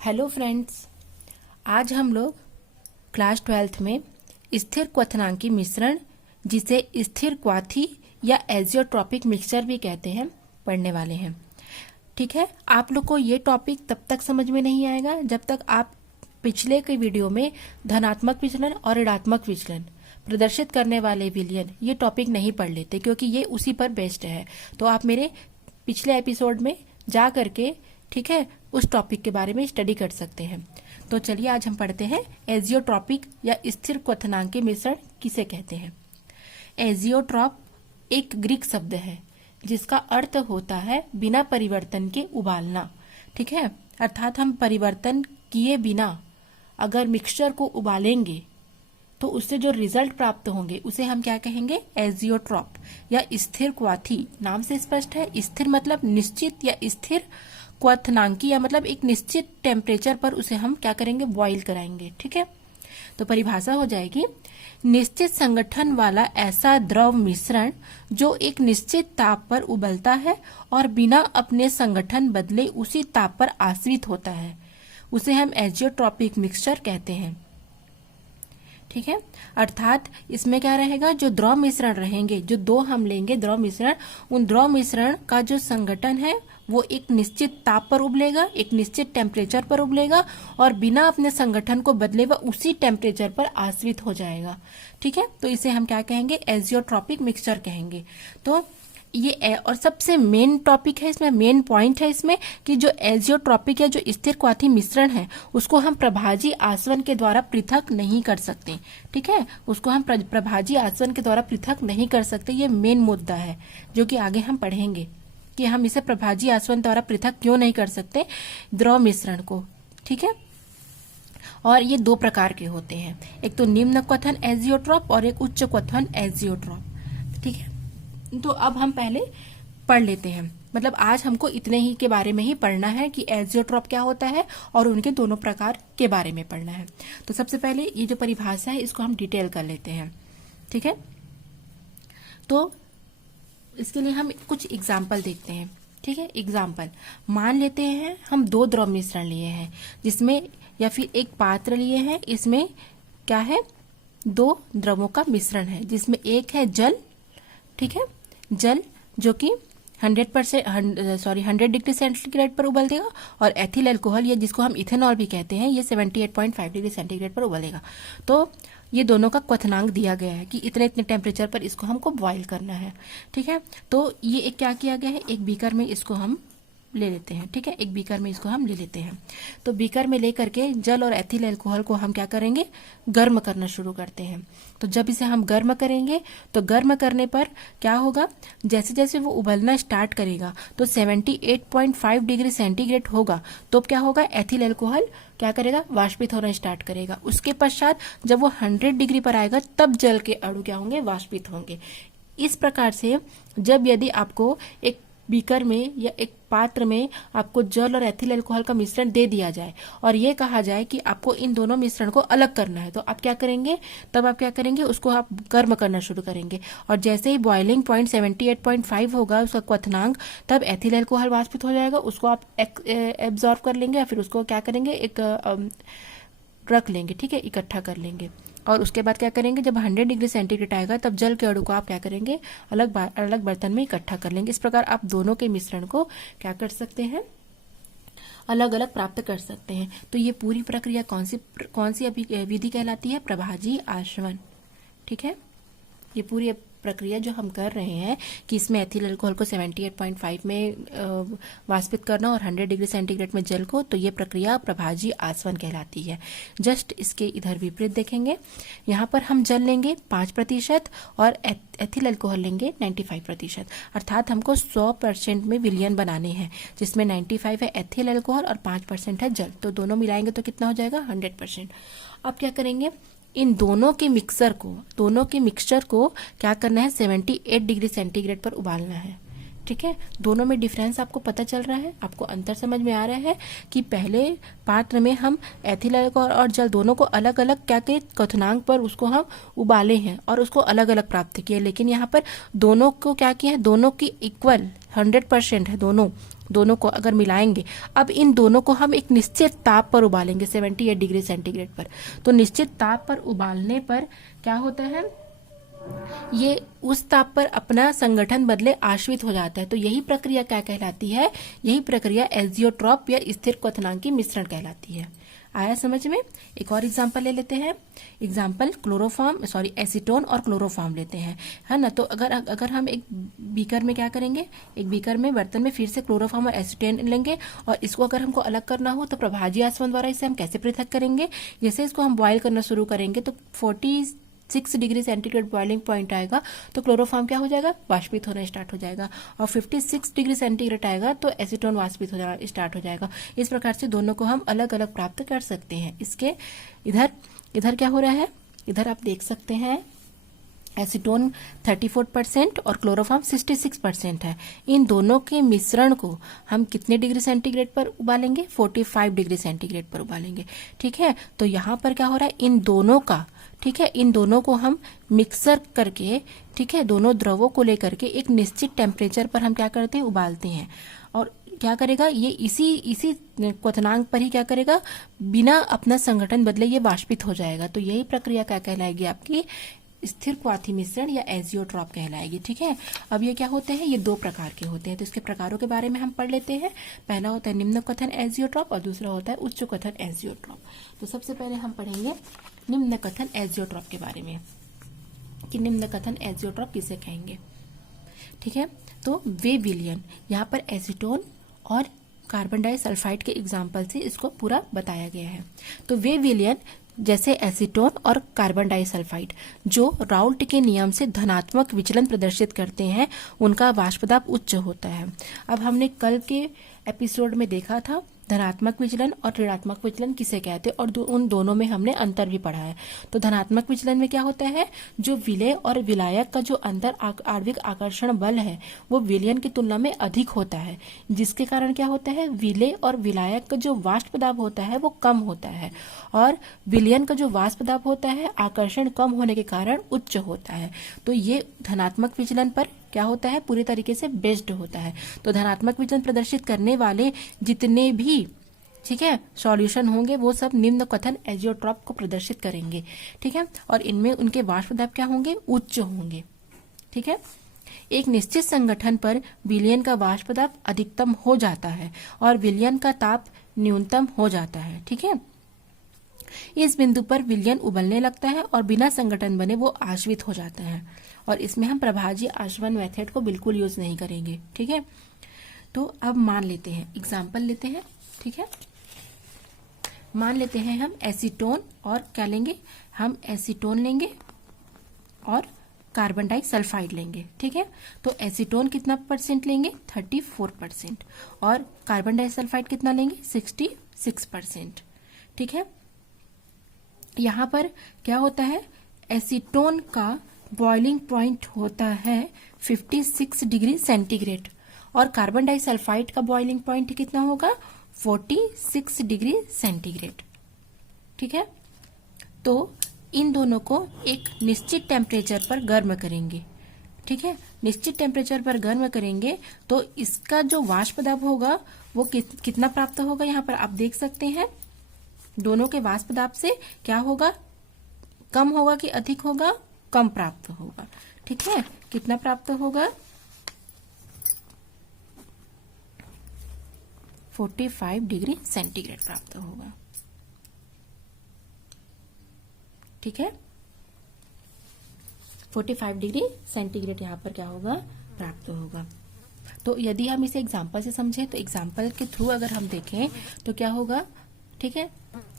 Hello friends, आज हम लोग क्लास 12th में स्थिर क्वथनांकी मिश्रण, जिसे स्थिर क्वाथी या एजियोट्रॉपिक मिक्सचर भी कहते हैं, पढ़ने वाले हैं। ठीक है, आप लोग को ये टॉपिक तब तक समझ में नहीं आएगा जब तक आप पिछले के वीडियो में धनात्मक विचलन और ऋणात्मक विचलन प्रदर्शित करने वाले विलयन ये टॉपिक नहीं पढ़ लेते, क्योंकि ये उसी पर बेस्ड है। तो आप मेरे पिछले एपिसोड में जा करके, ठीक है, उस टॉपिक के बारे में स्टडी कर सकते हैं। तो चलिए आज हम पढ़ते हैं एजियोट्रॉपिक या स्थिर क्वथनांकी मिश्रण किसे कहते हैं। एजियोट्रॉप एक ग्रीक शब्द है जिसका अर्थ होता है बिना परिवर्तन के उबालना। ठीक है, अर्थात हम परिवर्तन किए बिना अगर मिक्सचर को उबालेंगे तो उससे जो रिजल्ट प्राप्त होंगे उसे हम क्या कहेंगे, एजियोट्रॉप या स्थिर क्वाथी। नाम से स्पष्ट है, स्थिर मतलब निश्चित या स्थिर, क्वथनांकी या मतलब एक निश्चित टेम्परेचर पर उसे हम क्या करेंगे, बॉईल कराएंगे। ठीक है, तो परिभाषा हो जाएगी, निश्चित संगठन वाला ऐसा द्रव मिश्रण जो एक निश्चित ताप पर उबलता है और बिना अपने संगठन बदले उसी ताप पर आश्रित होता है, उसे हम एजियोट्रॉपिक मिक्सचर कहते हैं। ठीक है, अर्थात इसमें क्या रहेगा, जो द्रव मिश्रण रहेंगे, जो दो हम लेंगे द्रव मिश्रण, उन द्रव मिश्रण का जो संगठन है वो एक निश्चित ताप पर उबलेगा, एक निश्चित टेम्परेचर पर उबलेगा और बिना अपने संगठन को बदले वह उसी टेम्परेचर पर आश्रित हो जाएगा। ठीक है, तो इसे हम क्या कहेंगे, एजियोट्रॉपिक मिक्सचर कहेंगे। तो ये और सबसे मेन टॉपिक है इसमें, मेन पॉइंट है इसमें कि जो एजियोट्रॉपिक या जो स्थिर क्वाथी मिश्रण है उसको हम प्रभाजी आसवन के द्वारा पृथक नहीं कर सकते। ठीक है, उसको हम प्रभाजी आसवन के द्वारा पृथक नहीं कर सकते। ये मेन मुद्दा है जो कि आगे हम पढ़ेंगे कि हम इसे प्रभाजी आसवन द्वारा पृथक क्यों नहीं कर सकते द्रव मिश्रण को। ठीक है, और ये दो प्रकार के होते हैं, एक तो निम्न क्वथन एजियोट्रॉप और एक उच्च क्वथन एजियोट्रॉप। ठीक है, तो अब हम पहले पढ़ लेते हैं, मतलब आज हमको इतने ही के बारे में ही पढ़ना है कि एजियोट्रॉप क्या होता है और उनके दोनों प्रकार के बारे में पढ़ना है। तो सबसे पहले ये जो परिभाषा है इसको हम डिटेल कर लेते हैं। ठीक है, तो इसके लिए हम कुछ एग्जाम्पल देखते हैं। ठीक है, एग्जाम्पल मान लेते हैं हम दो द्रव मिश्रण लिए हैं जिसमें, या फिर एक पात्र लिए हैं, इसमें क्या है, दो द्रवों का मिश्रण है जिसमें एक है जल, ठीक है, जल जो कि 100 डिग्री सेंटीग्रेड पर उबल देगा, और एथिल अल्कोहल या जिसको हम इथेनॉल भी कहते हैं ये 78.5 डिग्री सेंटीग्रेड पर उबलेगा। तो ये दोनों का क्वथनांक दिया गया है कि इतने इतने टेम्परेचर पर इसको हमको बॉईल करना है। ठीक है, तो ये एक क्या किया गया है, एक बीकर में इसको हम ले लेते हैं। ठीक है, एक बीकर में इसको हम ले लेते हैं। तो बीकर में लेकर के जल और एथिल अल्कोहल को हम क्या करेंगे, गर्म करना शुरू करते हैं। तो जब इसे हम गर्म करेंगे तो गर्म करने पर क्या होगा, जैसे जैसे वो उबलना स्टार्ट करेगा तो 78.5 डिग्री सेंटीग्रेड होगा, तो क्या होगा, एथिल अल्कोहल क्या करेगा, वाष्पित होना स्टार्ट करेगा। उसके पश्चात जब वो 100 डिग्री पर आएगा तब जल के अणु क्या होंगे, वाष्पित होंगे। इस प्रकार से जब यदि आपको एक बीकर में या एक पात्र में आपको जल और एथिल अल्कोहल का मिश्रण दे दिया जाए और ये कहा जाए कि आपको इन दोनों मिश्रण को अलग करना है, तो आप क्या करेंगे, तब आप क्या करेंगे, उसको आप गर्म करना शुरू करेंगे। और जैसे ही बॉइलिंग पॉइंट 78.5 होगा उसका क्वथनांक, तब एथिल अल्कोहल वाष्पित हो जाएगा, उसको आप एब्जॉर्ब कर लेंगे और फिर उसको क्या करेंगे, एक रख लेंगे। ठीक है, इकट्ठा कर लेंगे। और उसके बाद क्या करेंगे, जब 100 डिग्री सेंटीग्रेड आएगा तब जल के अणु को आप क्या करेंगे, अलग अलग बर्तन में इकट्ठा कर लेंगे। इस प्रकार आप दोनों के मिश्रण को क्या कर सकते हैं, अलग अलग प्राप्त कर सकते हैं। तो ये पूरी प्रक्रिया कौन सी अभी विधि कहलाती है, प्रभाजी आसवन। ठीक है, ये पूरी प्रक्रिया जो हम कर रहे हैं कि इसमें एथिल अल्कोहल को 78.5 में वाष्पित करना और 100 डिग्री सेंटीग्रेड में जल को, तो ये प्रक्रिया प्रभाजी आसवन कहलाती है। जस्ट इसके इधर विपरीत देखेंगे, यहाँ पर हम जल लेंगे 5% और एथिल अल्कोहल लेंगे 95%, अर्थात हमको 100% में विलयन बनाने हैं, जिसमें 95 है एथिल अल्कोहल और 5% है जल। तो दोनों मिलाएंगे तो कितना हो जाएगा, 100%। अब क्या करेंगे, इन दोनों के मिक्सचर को क्या करना है, 78 डिग्री सेंटीग्रेड पर उबालना है। ठीक है, दोनों में डिफरेंस आपको पता चल रहा है, आपको अंतर समझ में आ रहा है कि पहले पात्र में हम एथिल अल्कोहल और जल दोनों को अलग अलग क्या के क्वथनांक पर उसको हम उबाले हैं और उसको अलग अलग प्राप्त किए, लेकिन यहाँ पर दोनों को क्या किया है, दोनों की इक्वल 100% है दोनों, दोनों को अगर मिलाएंगे, अब इन दोनों को हम एक निश्चित ताप पर उबालेंगे 78 डिग्री सेंटीग्रेड पर। तो निश्चित ताप पर उबालने पर क्या होता है, ये उस ताप पर अपना संगठन बदले आश्रित हो जाता है। तो यही प्रक्रिया क्या कहलाती है, यही प्रक्रिया एजियोट्रॉप या स्थिर क्वथनांकी मिश्रण कहलाती है। आया समझ में? एक और एग्जांपल ले लेते हैं। एग्जांपल एसीटोन और क्लोरोफॉर्म लेते हैं, है ना। तो अगर हम एक बीकर में क्या करेंगे, एक बीकर में बर्तन में फिर से क्लोरोफॉर्म और एसीटोन लेंगे और इसको अगर हमको अलग करना हो तो प्रभाजी आचमन द्वारा इसे हम कैसे पृथक करेंगे। जैसे इसको हम बॉयल करना शुरू करेंगे तो 46 डिग्री सेंटीग्रेड बॉइलिंग पॉइंट आएगा तो क्लोरोफॉर्म क्या हो जाएगा, वाष्पित होना स्टार्ट हो जाएगा। और 56 डिग्री सेंटीग्रेड आएगा तो एसीटोन वाष्पित होना स्टार्ट हो जाएगा। इस प्रकार से दोनों को हम अलग अलग प्राप्त कर सकते हैं। इसके इधर क्या हो रहा है, इधर आप देख सकते हैं एसीटोन 34% और क्लोरोफॉर्म 66% है। इन दोनों के मिश्रण को हम कितने डिग्री सेंटीग्रेड पर उबालेंगे, 45 डिग्री सेंटीग्रेड पर उबालेंगे। ठीक है, तो यहाँ पर क्या हो रहा है, इन दोनों का, ठीक है, इन दोनों को हम मिक्सर करके, ठीक है, दोनों द्रवों को लेकर के एक निश्चित टेम्परेचर पर हम क्या करते हैं, उबालते हैं। और क्या करेगा, ये इसी क्वथनांक पर ही क्या करेगा, बिना अपना संगठन बदले ये वाष्पित हो जाएगा। तो यही प्रक्रिया क्या कहलाएगी, आपकी स्थिर क्वाथी मिश्रण या एजियोट्रॉप कहलाएगी। ठीक है, अब ये क्या होते हैं, ये दो प्रकार के होते हैं। तो इसके प्रकारों के बारे में हम पढ़ लेते हैं। पहला होता है निम्न कथन एजियोट्रॉप और दूसरा होता है उच्च कथन एजियोट्रॉप। तो सबसे पहले हम पढ़ेंगे निम्न कथन एजियोट्रॉप के बारे में कि निम्न कथन एजियोट्रॉप किसे कहेंगे। ठीक है, तो वे विलयन, यहाँ पर एसीटोन और कार्बन डाइसल्फाइड के एग्जाम्पल से इसको पूरा बताया गया है। तो वे विलयन जैसे एसीटोन और कार्बन डाइसल्फाइड जो राउल्ट के नियम से धनात्मक विचलन प्रदर्शित करते हैं, उनका वाष्पदाब उच्च होता है। अब हमने कल के एपिसोड में देखा था धनात्मक विचलन और ऋणात्मक विचलन किसे कहते हैं और उन दोनों में हमने अंतर भी पढ़ा है। तो धनात्मक विचलन में क्या होता है, जो विलय और विलायक का जो अंतर आणविक आकर्षण बल है वो विलयन की तुलना में अधिक होता है, जिसके कारण क्या होता है, विलय और विलायक का जो वाष्प दाब होता है वो कम होता है और विलयन का जो वाष्प दाब होता है आकर्षण कम होने के कारण उच्च होता है। तो ये धनात्मक विचलन पर क्या होता है, पूरी तरीके से बेस्ड होता है। तो धनात्मक विचलन प्रदर्शित करने वाले जितने भी, ठीक है, सॉल्यूशन होंगे वो सब निम्न कथन एजियोट्रॉप को प्रदर्शित करेंगे। ठीक है, और इनमें उनके वाष्प दाब क्या होंगे, उच्च होंगे। ठीक है, एक निश्चित संगठन पर विलयन का वाष्प दाब अधिकतम हो जाता है और विलयन का ताप न्यूनतम हो जाता है। ठीक है, इस बिंदु पर विलयन उबलने लगता है और बिना संगठन बने वो आश्रित हो जाता है और इसमें हम प्रभाजी आश्वन मेथड को बिल्कुल यूज नहीं करेंगे। ठीक है, तो अब मान लेते हैं, एग्जाम्पल लेते हैं। ठीक है, मान लेते हैं हम एसीटोन और क्या लेंगे, हम एसीटोन लेंगे और कार्बन डाइसल्फाइड लेंगे। ठीक है, तो एसीटोन कितना परसेंट लेंगे, 34% और कार्बन डाइसल्फाइड कितना लेंगे, 66%। ठीक है, यहाँ पर क्या होता है, एसीटोन का बॉइलिंग पॉइंट होता है 56 डिग्री सेंटीग्रेड और कार्बन डाइसल्फाइड का बॉइलिंग पॉइंट कितना होगा, 46 डिग्री सेंटीग्रेड। ठीक है, तो इन दोनों को एक निश्चित टेम्परेचर पर गर्म करेंगे। ठीक है, निश्चित टेम्परेचर पर गर्म करेंगे तो इसका जो वाष्प दाब होगा वो कितना प्राप्त होगा, यहाँ पर आप देख सकते हैं दोनों के वाष्प दाब से क्या होगा, कम होगा कि अधिक होगा, कम प्राप्त होगा। ठीक है, कितना प्राप्त होगा, 45 डिग्री सेंटीग्रेड प्राप्त होगा। ठीक है, 45 डिग्री सेंटीग्रेड यहाँ पर क्या होगा, प्राप्त होगा। तो यदि हम इसे एग्जाम्पल से समझें तो एग्जाम्पल के थ्रू अगर हम देखें तो क्या होगा। ठीक है,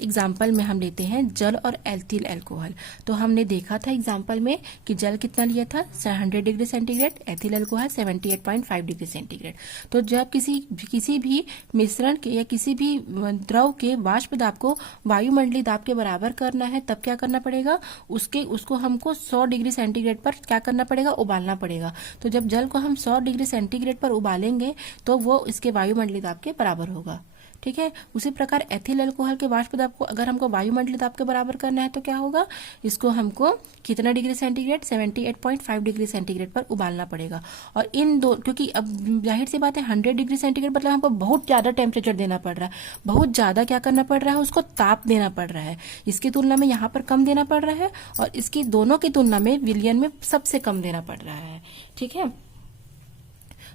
एग्जाम्पल में हम लेते हैं जल और एल्थिल अल्कोहल। तो हमने देखा था एग्जाम्पल में कि जल कितना लिया था, 100 degree centigrade, ethyl alcohol 78.5 degree centigrade. तो जब किसी भी मिश्रण के या किसी भी द्रव के वाष्प दाब को वायुमंडलीय दाब के बराबर करना है तब क्या करना पड़ेगा, उसको हमको 100 डिग्री सेंटीग्रेड पर क्या करना पड़ेगा, उबालना पड़ेगा। तो जब जल को हम 100 डिग्री सेंटीग्रेड पर उबालेंगे तो वो इसके वायुमंडलीय दाब के बराबर होगा। ठीक है। उसी प्रकार एथिल अल्कोहल के वाष्प दाब को अगर हमको वायुमंडलीय दाब के बराबर करना है तो क्या होगा, इसको हमको कितना डिग्री सेंटीग्रेड, 78.5 डिग्री सेंटीग्रेड पर उबालना पड़ेगा। और इन दो, क्योंकि अब जाहिर सी बात है 100 डिग्री सेंटीग्रेड मतलब हमको बहुत ज्यादा टेम्परेचर देना पड़ रहा है, बहुत ज्यादा क्या करना पड़ रहा है, उसको ताप देना पड़ रहा है। इसकी तुलना में यहाँ पर कम देना पड़ रहा है और इसकी दोनों की तुलना में विलयन में सबसे कम देना पड़ रहा है। ठीक है,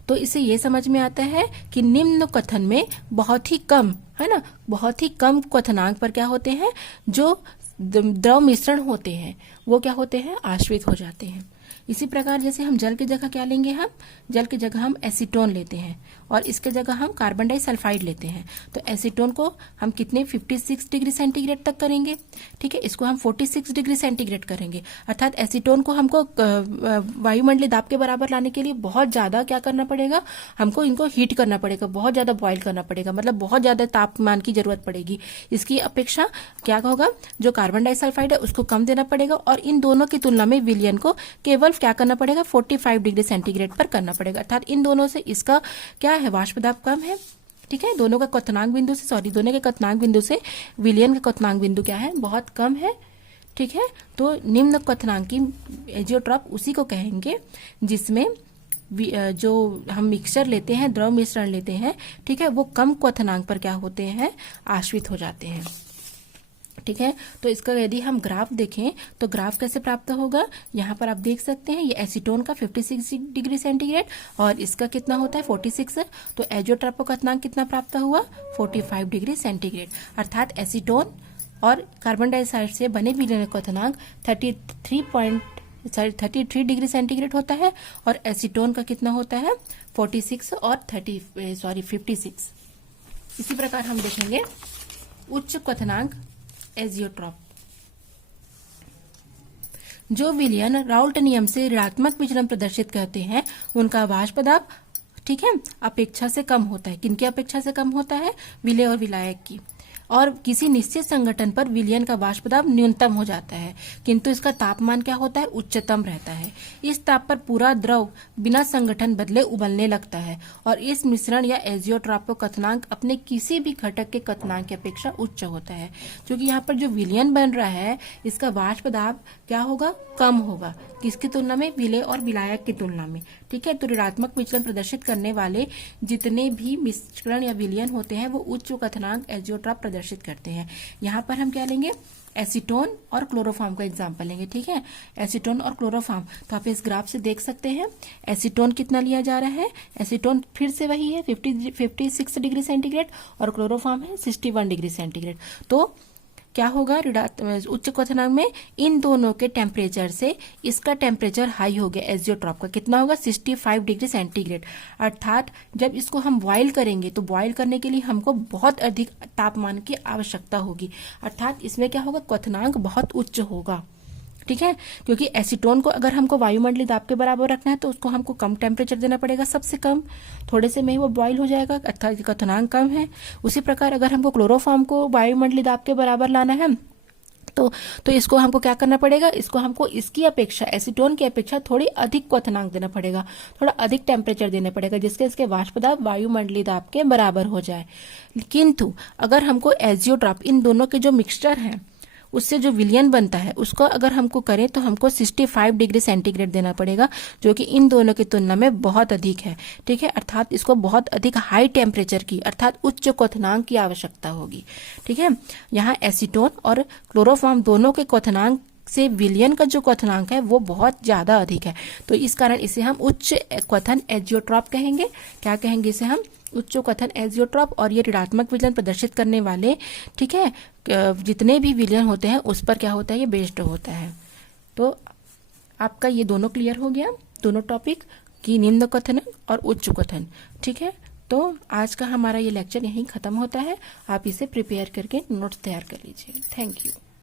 तो इससे ये समझ में आता है कि निम्न कथन में बहुत ही कम, है ना, बहुत ही कम क्वथनांक पर क्या होते हैं, जो द्रव मिश्रण होते हैं वो क्या होते हैं, आश्रित हो जाते हैं। इसी प्रकार जैसे हम जल की जगह क्या लेंगे, हम जल की जगह हम एसीटोन लेते हैं और इसके जगह हम कार्बन डाइसल्फाइड लेते हैं। तो एसीटोन को हम कितने 56 डिग्री सेंटीग्रेड तक करेंगे, ठीक है, इसको हम 46 डिग्री सेंटीग्रेड करेंगे। अर्थात एसीटोन को हमको वायुमंडलीय दाब के बराबर लाने के लिए बहुत ज्यादा क्या करना पड़ेगा, हमको इनको हीट करना पड़ेगा, बहुत ज्यादा बॉयल करना पड़ेगा, मतलब बहुत ज्यादा तापमान की जरूरत पड़ेगी। इसकी अपेक्षा क्या होगा, जो कार्बन डाइसल्फाइड है उसको कम देना पड़ेगा और इन दोनों की तुलना में विलयन को केवल क्या करना पड़ेगा, 45 डिग्री सेंटीग्रेड पर करना पड़ेगा। अर्थात इन दोनों से इसका क्या है, वाष्प दाब कम है। ठीक है, दोनों का क्वथनांक बिंदु से, दोनों के क्वथनांक बिंदु से विलयन का क्वथनांक बिंदु क्या है, बहुत कम है। ठीक है, तो निम्न क्वथनांकी एजियोट्रॉप उसी को कहेंगे जिसमें जो हम मिक्सचर लेते हैं, द्रव मिश्रण लेते हैं, ठीक है, वो कम क्वथनांक पर क्या होते हैं, आश्रित हो जाते हैं। ठीक है, तो इसका यदि हम ग्राफ देखें तो ग्राफ कैसे प्राप्त होगा, यहाँ पर आप देख सकते हैं ये एसीटोन का 56 डिग्री सेंटीग्रेड और इसका कितना होता है 46, तो एजियोट्रॉप का क्वथनांक कितना प्राप्त हुआ, 45 डिग्री सेंटीग्रेड। अर्थात एसीटोन और कार्बन डाइऑक्साइड से बने विलयन क्वथनांक 33 डिग्री सेंटीग्रेड होता है और एसीटोन का कितना होता है 46 और 56। इसी प्रकार हम देखेंगे उच्च क्वथनांक एजियोट्रॉप। जो विलयन राउल्ट नियम से ऋणात्मक विचलन प्रदर्शित करते हैं उनका वाष्प दाब, ठीक है, अपेक्षा से कम होता है। किनकी अपेक्षा से कम होता है, विलय और विलायक की। और किसी निश्चित संगठन पर विलयन का वाष्प दाब न्यूनतम हो जाता है किंतु इसका तापमान क्या होता है, उच्चतम रहता है। इस ताप पर पूरा द्रव बिना संगठन बदले उबलने लगता है और इस मिश्रण या एजियोट्रॉप का क्वथनांक अपने किसी भी घटक के क्वथनांक की अपेक्षा उच्च होता है। क्योंकि यहाँ पर जो विलयन बन रहा है इसका वाष्प दाब क्या होगा, कम होगा, किसकी तुलना में, विलय और विलायक की तुलना में। ठीक है, तो ऋणात्मक विचलन प्रदर्शित करने वाले जितने भी मिश्रण या विलयन होते हैं वो उच्च क्वथनांक एजियोट्रॉप प्रदर्शित करते हैं। यहाँ पर हम क्या लेंगे, एसीटोन और क्लोरोफॉर्म का एग्जाम्पल लेंगे। ठीक है, एसीटोन और क्लोरोफॉर्म, तो आप इस ग्राफ से देख सकते हैं एसीटोन कितना लिया जा रहा है, एसीटोन फिर से वही है 56 डिग्री सेंटीग्रेड और क्लोरोफॉर्म है 61 डिग्री सेंटीग्रेड। तो क्या होगा, उच्च क्वथनांक में इन दोनों के टेम्परेचर से इसका टेम्परेचर हाई हो गया, एजियोट्रॉप का कितना होगा 65 डिग्री सेंटीग्रेड। अर्थात जब इसको हम बॉयल करेंगे तो बॉयल करने के लिए हमको बहुत अधिक तापमान की आवश्यकता होगी। अर्थात इसमें क्या होगा, क्वथनांक बहुत उच्च होगा। ठीक है, क्योंकि एसीटोन को अगर हमको वायुमंडलीय दाब के बराबर रखना है तो उसको हमको कम टेम्परेचर देना पड़ेगा, सबसे कम, थोड़े से में ही वो बॉयल हो जाएगा, अर्थात क्वथनांक कम है। उसी प्रकार अगर हमको क्लोरोफॉर्म को वायुमंडलीय दाब के बराबर लाना है तो इसको हमको क्या करना पड़ेगा, इसको हमको इसकी अपेक्षा, एसीटोन की अपेक्षा थोड़ी अधिक क्वथनांक देना पड़ेगा, थोड़ा अधिक टेम्परेचर देना पड़ेगा जिसके इसके वाष्प दाब वायुमंडलीय दाब के बराबर हो जाए। किंतु अगर हमको एजियोट्रॉप, इन दोनों के जो मिक्सचर है उससे जो विलयन बनता है उसको अगर हमको करें तो हमको 65 डिग्री सेंटीग्रेड देना पड़ेगा, जो कि इन दोनों की तुलना में बहुत अधिक है। ठीक है, अर्थात इसको बहुत अधिक हाई टेम्परेचर की, अर्थात उच्च क्वथनांक की आवश्यकता होगी। ठीक है, यहाँ एसीटोन और क्लोरोफॉर्म दोनों के क्वथनांक से विलयन का जो क्वथनांक है वो बहुत ज्यादा अधिक है, तो इस कारण इसे हम उच्च क्वथन एजियोट्रॉप कहेंगे। क्या कहेंगे इसे हम, उच्च क्वथन एजियोट्रॉप। और ये ऋणात्मक विचलन प्रदर्शित करने वाले, ठीक है, जितने भी विलयन होते हैं उस पर क्या होता है, ये बेस्ड होता है। तो आपका ये दोनों क्लियर हो गया, दोनों टॉपिक की निम्न क्वथन और उच्च क्वथन। ठीक है, तो आज का हमारा ये लेक्चर यहीं खत्म होता है। आप इसे प्रिपेयर करके नोट्स तैयार कर लीजिए। Thank you.